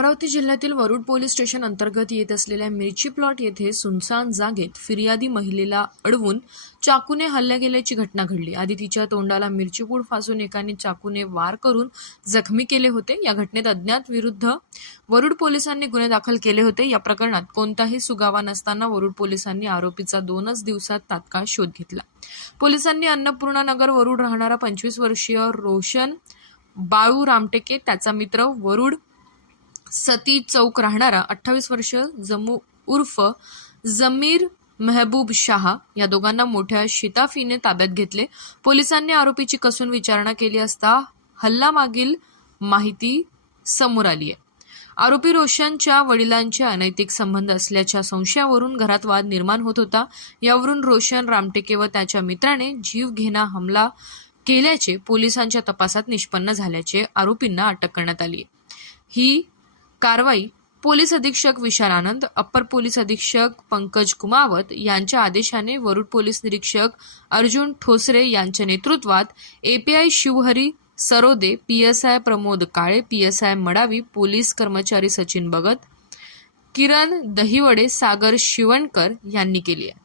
अमरावती जिल्ह्यातील Warud police station अंतर्गत येत असलेल्या मिरची प्लॉट येथे सुनसान जागेत फिर्यादी महिलेला अडवून चाकूने हल्ला गेल्याची घटना घडली. आधी तिच्या तोंडाला मिरचीपूड फासून एकाने चाकूने वार करून जखमी केले होते. या घटनेत अज्ञात विरुद्ध वरुड पोलिसांनी गुन्हे दाखल केले होते. या प्रकरणात कोणताही सुगावा नसताना वरुड पोलिसांनी आरोपीचा दोनच दिवसात तात्काळ शोध घेतला. पोलिसांनी अन्नपूर्णा नगर वरुड राहणारा पंचवीस वर्षीय रोशन बाळू रामटेके त्याचा मित्र वरुड सती चौक राहणारा अठ्ठावीस वर्ष जमू उर्फ जमीर मेहबूब शाह या दोघांना मोठ्या शिताफीने ताब्यात घेतले. पोलिसांनी आरोपीची कसून विचारणा केली असता हल्ला मागील माहिती समोर आली आहे. आरोपी रोशनच्या वडिलांचे अनैतिक संबंध असल्याच्या संशयावरून घरात वाद निर्माण होत होता. यावरून रोशन रामटेके व त्याच्या मित्राने जीवघेणा हमला केल्याचे पोलिसांच्या तपासात निष्पन्न झाल्याचे आरोपींना अटक करण्यात आली ही कारवाई पोलीस अधीक्षक विशाल आनंद अप्पर पोलीस अधीक्षक पंकज कुमावत यांच्या आदेशाने वरुड पोलीस निरीक्षक अर्जुन ठोसरे यांच्या नेतृत्वात API Shivhari Sarode PSI Pramod Kale PSI Madavi police कर्मचारी सचिन भगत किरण दहिवडे सागर शिवणकर यांनी केली आहे.